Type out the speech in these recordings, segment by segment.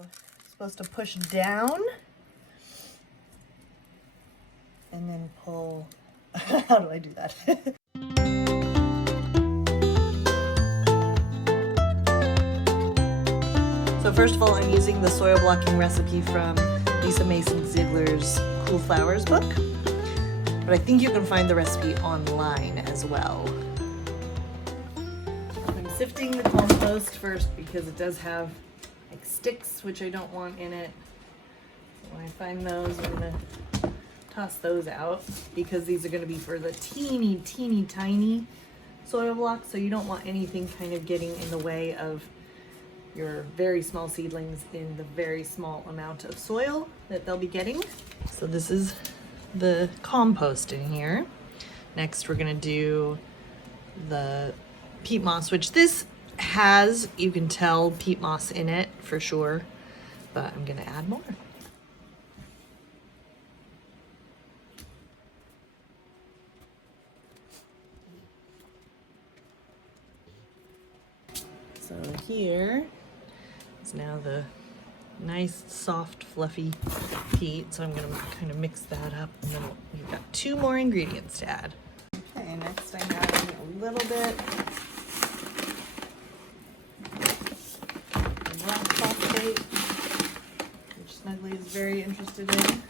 So supposed to push down and then pull. How do I do that? So first of all, I'm using the soil blocking recipe from Lisa Mason Ziegler's Cool Flowers book, but I think you can find the recipe online as well. I'm sifting the compost first because it does have like sticks, which I don't want in it. So when I find those, I'm gonna toss those out because these are gonna be for the teeny tiny soil blocks, so you don't want anything kind of getting in the way of your very small seedlings in the very small amount of soil that they'll be getting. So this is the compost in here. Next we're gonna do the peat moss, which this has, you can tell, peat moss in it for sure, but I'm gonna add more. So here is now the nice, soft, fluffy peat. So I'm gonna kind of mix that up, and then we've got 2 more ingredients to add. Okay, next I'm adding a little bit of rock phosphate, which Snuggly is very interested in.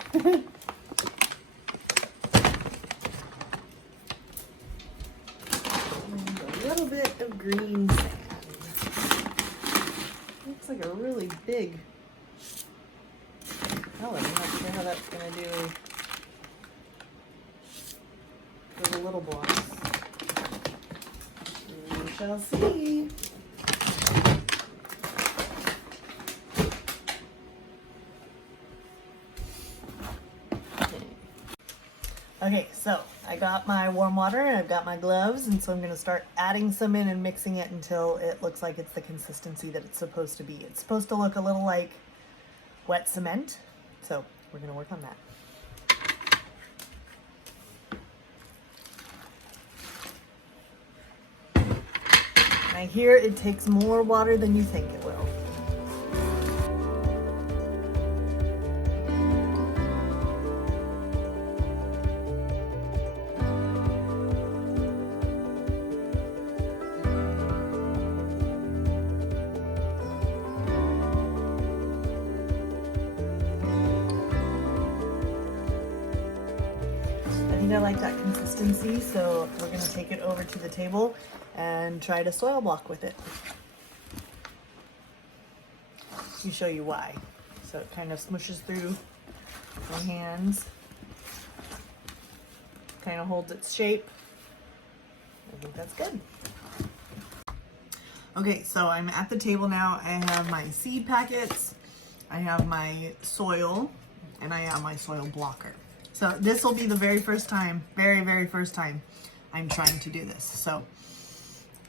And a little bit of green sand. Looks like a really big pellet. I'm not sure how that's going to do for the little blocks. We shall see. Okay, so I got my warm water and I've got my gloves, and so I'm going to start adding some in and mixing it until it looks like it's the consistency that it's supposed to be. It's supposed to look a little like wet cement, so we're going to work on that. I hear it takes more water than you think it will. I like that consistency, so we're going to take it over to the table and try to soil block with it. Let me show you why. So it kind of smushes through my hands, kind of holds its shape. I think that's good. Okay, so I'm at the table now. I have my seed packets, I have my soil, and I have my soil blocker. So this will be the very first time, very first time I'm trying to do this. So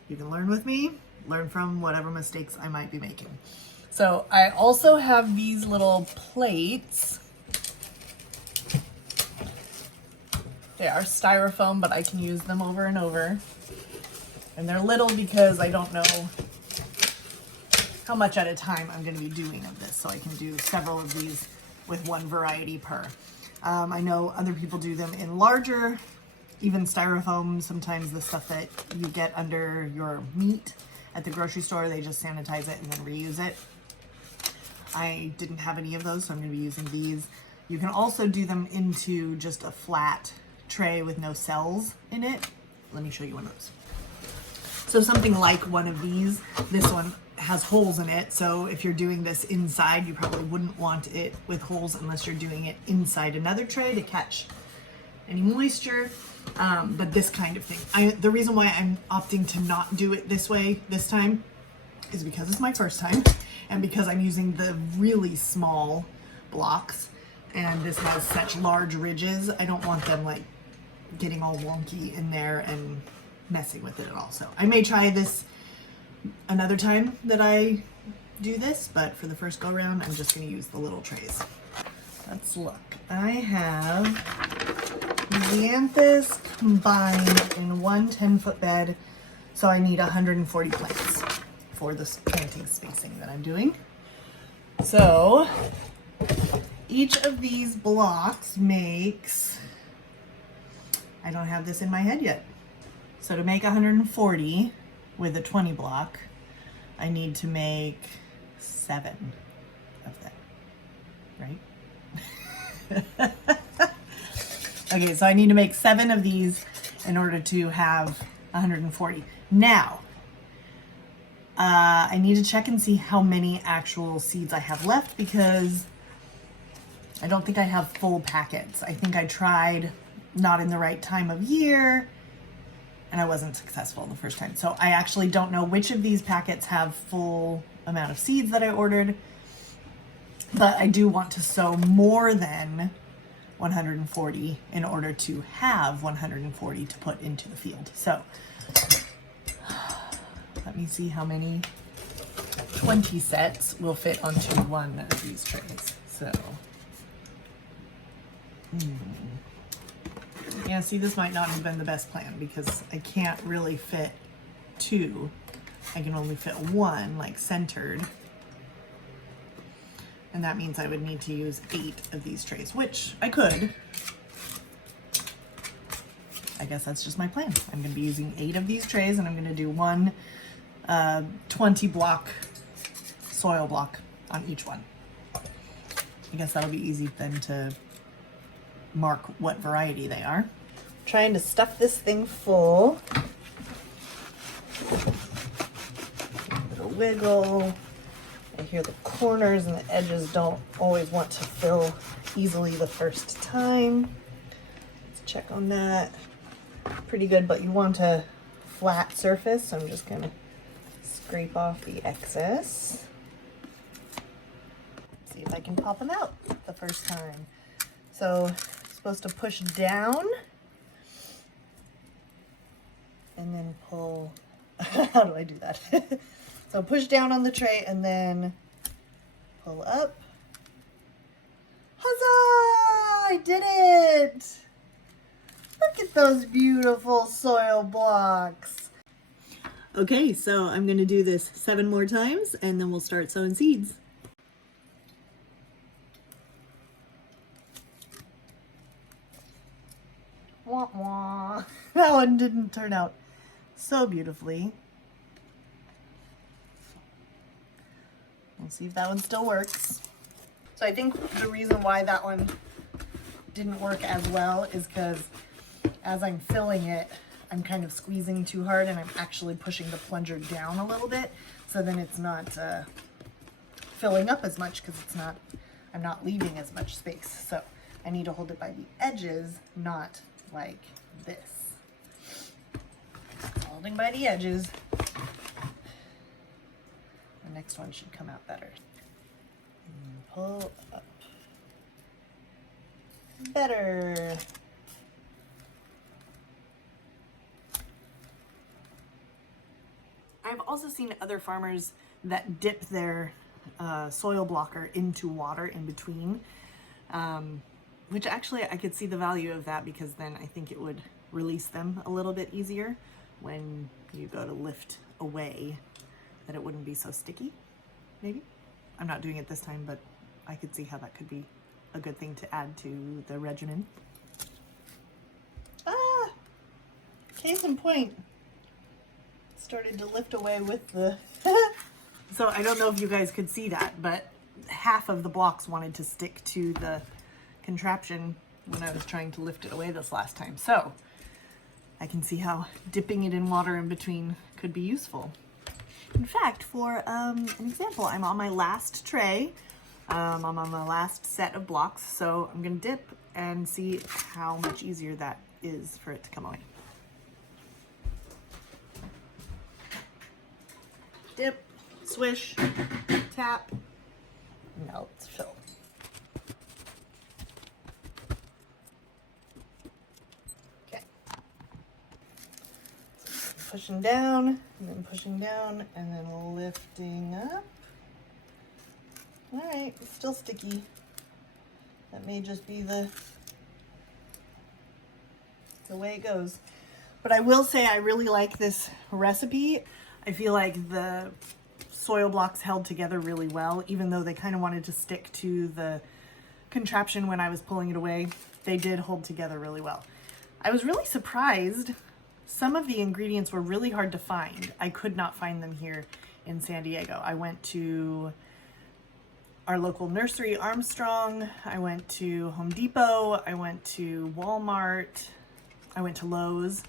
you can learn with me, learn from whatever mistakes I might be making. So I also have these little plates. They are styrofoam, but I can use them over and over. And they're little because I don't know how much at a time I'm going to be doing of this. So I can do several of these with one variety per. I know other people do them in larger, even styrofoam. Sometimes the stuff that you get under your meat at the grocery store, they just sanitize it and then reuse it. I didn't have any of those, so I'm going to be using these. You can also do them into just a flat tray with no cells in it. Let me show you one of those. So something like one of these, this one has holes in it, so if you're doing this inside, you probably wouldn't want it with holes unless you're doing it inside another tray to catch any moisture, but this kind of thing. The reason why I'm opting to not do it this way this time is because it's my first time, and because I'm using the really small blocks, and this has such large ridges. I don't want them like getting all wonky in there and messing with it at all. So I may try this another time that I do this, but for the first go around, I'm just going to use the little trays. Let's look. I have Lisianthus combined in one 10-foot bed, so I need 140 plants for this planting spacing that I'm doing. So each of these blocks makes, I don't have this in my head yet. So to make 140 with a 20 block, I need to make 7 of them, right? Okay, so I need to make 7 of these in order to have 140. Now, I need to check and see how many actual seeds I have left because I don't think I have full packets. I think I tried not in the right time of year and I wasn't successful the first time. So I actually don't know which of these packets have full amount of seeds that I ordered, but I do want to sow more than 140 in order to have 140 to put into the field. So let me see how many 20 sets will fit onto one of these trays. So, yeah, see, this might not have been the best plan because I can't really fit 2. I can only fit 1, like centered. And that means I would need to use 8 of these trays, which I could. I guess that's just my plan. I'm going to be using 8 of these trays and I'm going to do one 20 block soil block on each one. I guess that'll be easy then to mark what variety they are. Trying to stuff this thing full. A little wiggle. I hear the corners and the edges don't always want to fill easily the first time. Let's check on that. Pretty good, but you want a flat surface, so I'm just gonna scrape off the excess. See if I can pop them out the first time. So, supposed to push down and then pull. How do I do that? So push down on the tray and then pull up. Huzzah! I did it! Look at those beautiful soil blocks. Okay, so I'm going to do this 7 more times and then we'll start sowing seeds. Wah wah. That one didn't turn out so beautifully. We'll see if that one still works. So I think the reason why that one didn't work as well is because as I'm filling it, I'm kind of squeezing too hard and I'm actually pushing the plunger down a little bit. So then it's not filling up as much because I'm not leaving as much space. So I need to hold it by the edges, not like this. Holding by the edges. The next one should come out better. And pull up. Better. I've also seen other farmers that dip their soil blocker into water in between, which actually I could see the value of that because then I think it would release them a little bit easier when you go to lift away, that it wouldn't be so sticky, maybe. I'm not doing it this time, but I could see how that could be a good thing to add to the regimen. Ah! Case in point. Started to lift away with the... So I don't know if you guys could see that, but half of the blocks wanted to stick to the contraption when I was trying to lift it away this last time. So I can see how dipping it in water in between could be useful. In fact, for an example, I'm on my last tray. I'm on my last set of blocks, so I'm going to dip and see how much easier that is for it to come away. Dip, swish, tap, now let's fill. Okay. So pushing down, and then pushing down, and then lifting up. All right, it's still sticky. That may just be the way it goes. But I will say I really like this recipe. I feel like the soil blocks held together really well, even though they kind of wanted to stick to the contraption when I was pulling it away. They did hold together really well. I was really surprised. Some of the ingredients were really hard to find. I could not find them here in San Diego. I went to our local nursery, Armstrong. I went to Home Depot. I went to Walmart. I went to Lowe's,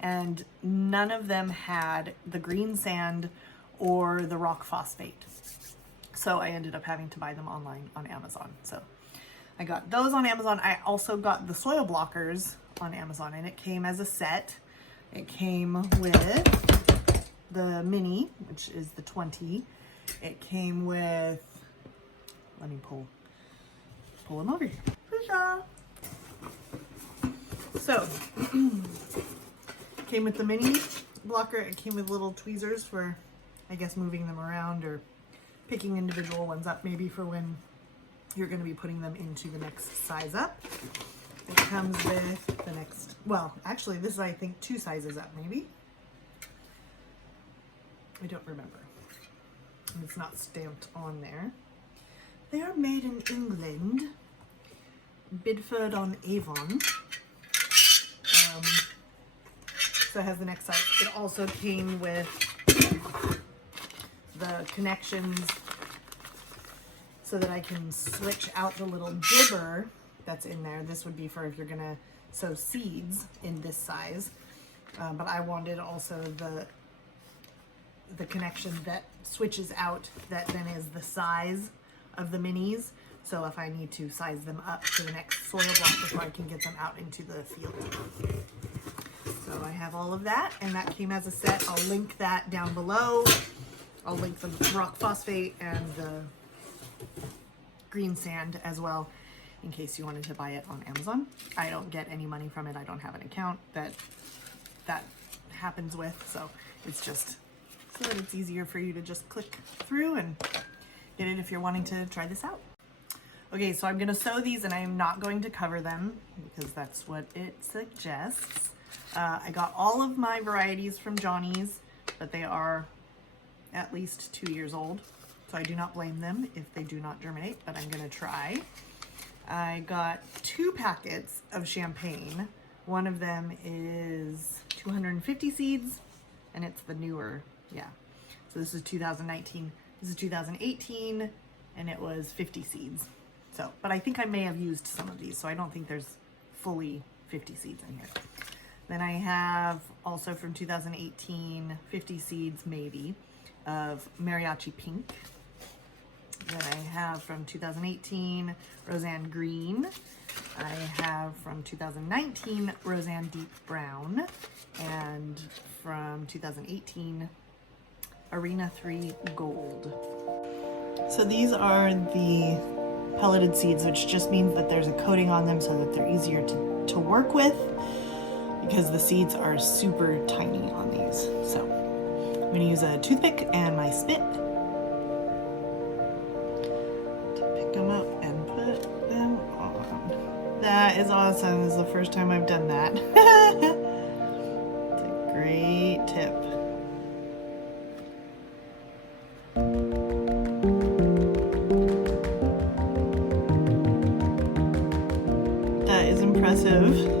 and none of them had the green sand or the rock phosphate. So I ended up having to buy them online on Amazon. So I got those on Amazon. I also got the soil blockers on Amazon, and it came as a set. It came with the mini, which is the 20. It came with, let me pull them over here. So, came with the mini blocker. It came with little tweezers for, I guess, moving them around or picking individual ones up, maybe for when you're going to be putting them into the next size up. It comes with the next, well, actually, this is, I think, 2 sizes up, maybe. I don't remember. It's not stamped on there. They are made in England. Bidford on Avon. So it has the next size. It also came with the connections so that I can switch out the little dibber that's in there. This would be for if you're gonna sow seeds in this size. But I wanted also the connection that switches out, that then is the size of the minis. So if I need to size them up to the next soil block before I can get them out into the field. So I have all of that, and that came as a set. I'll link that down below. I'll link the rock phosphate and the green sand as well, in case you wanted to buy it on Amazon. I don't get any money from it. I don't have an account that happens with, so it's just so that it's easier for you to just click through and get it if you're wanting to try this out. Okay, so I'm gonna sew these, and I am not going to cover them because that's what it suggests. I got all of my varieties from Johnny's, but they are at least 2 years old, so I do not blame them if they do not germinate, but I'm gonna try. I got 2 packets of champagne. One of them is 250 seeds, and it's the newer, yeah. So this is 2019, this is 2018, and it was 50 seeds. So, but I think I may have used some of these, so I don't think there's fully 50 seeds in here. Then I have also from 2018, 50 seeds maybe, of Mariachi Pink. Then I have from 2018, Roseanne Green. I have from 2019, Roseanne Deep Brown. And from 2018, Arena 3 Gold. So these are the pelleted seeds, which just means that there's a coating on them so that they're easier to work with, because the seeds are super tiny on these. So I'm going to use a toothpick and my spit to pick them up and put them on. That is awesome. This is the first time I've done that. It's a great tip. That is impressive.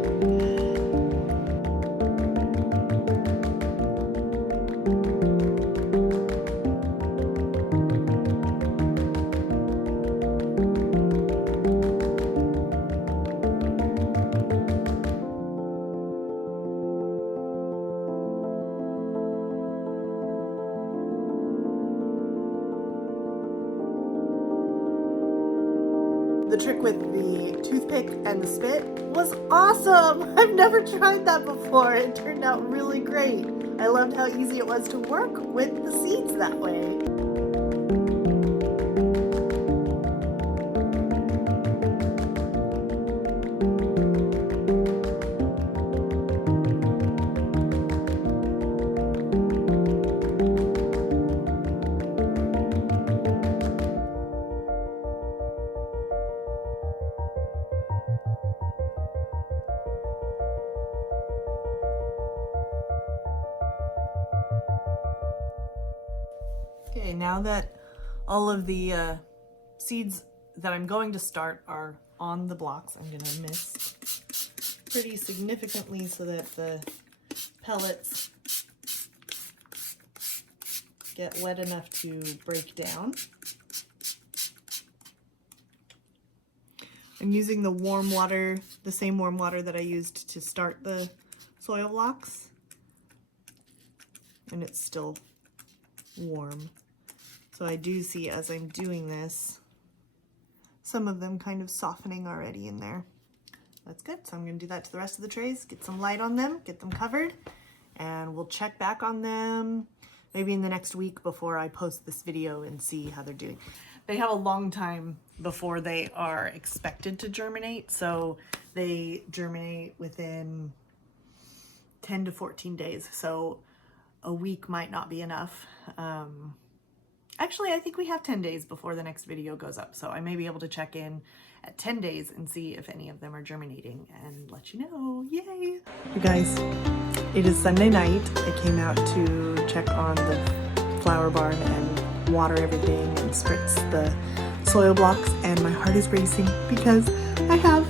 The trick with the toothpick and the spit was awesome! I've never tried that before. It turned out really great. I loved how easy it was to work with the seeds that way. Okay, Okay, now that all of the seeds that I'm going to start are on the blocks, I'm going to mist pretty significantly so that the pellets get wet enough to break down. I'm using the warm water, the same warm water that I used to start the soil blocks, and it's still warm. So I do see as I'm doing this, some of them kind of softening already in there. That's good. So I'm going to do that to the rest of the trays, get some light on them, get them covered, and we'll check back on them maybe in the next week before I post this video and see how they're doing. They have a long time before they are expected to germinate, so they germinate within 10 to 14 days, so a week might not be enough. Actually, I think we have 10 days before the next video goes up, so I may be able to check in at 10 days and see if any of them are germinating and let you know. Yay! You guys, it is Sunday night. I came out to check on the flower barn and water everything and spritz the soil blocks, and my heart is racing because I have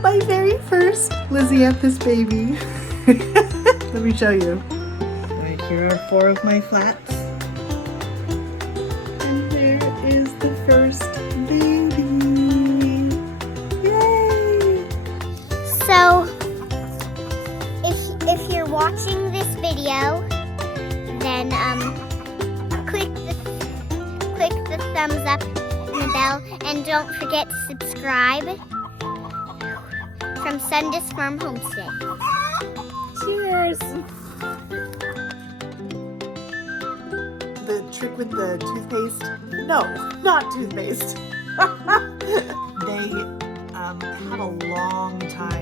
my very first Lisianthus baby. Let me show you. Right, here are 4 of my flats. And there is the first baby. Yay! So, if you're watching this video, then click the thumbs up and the bell, and don't forget to subscribe from SunDust Farm Homestead. Cheers! The trick with the toothpaste? No, not toothpaste. They have a long time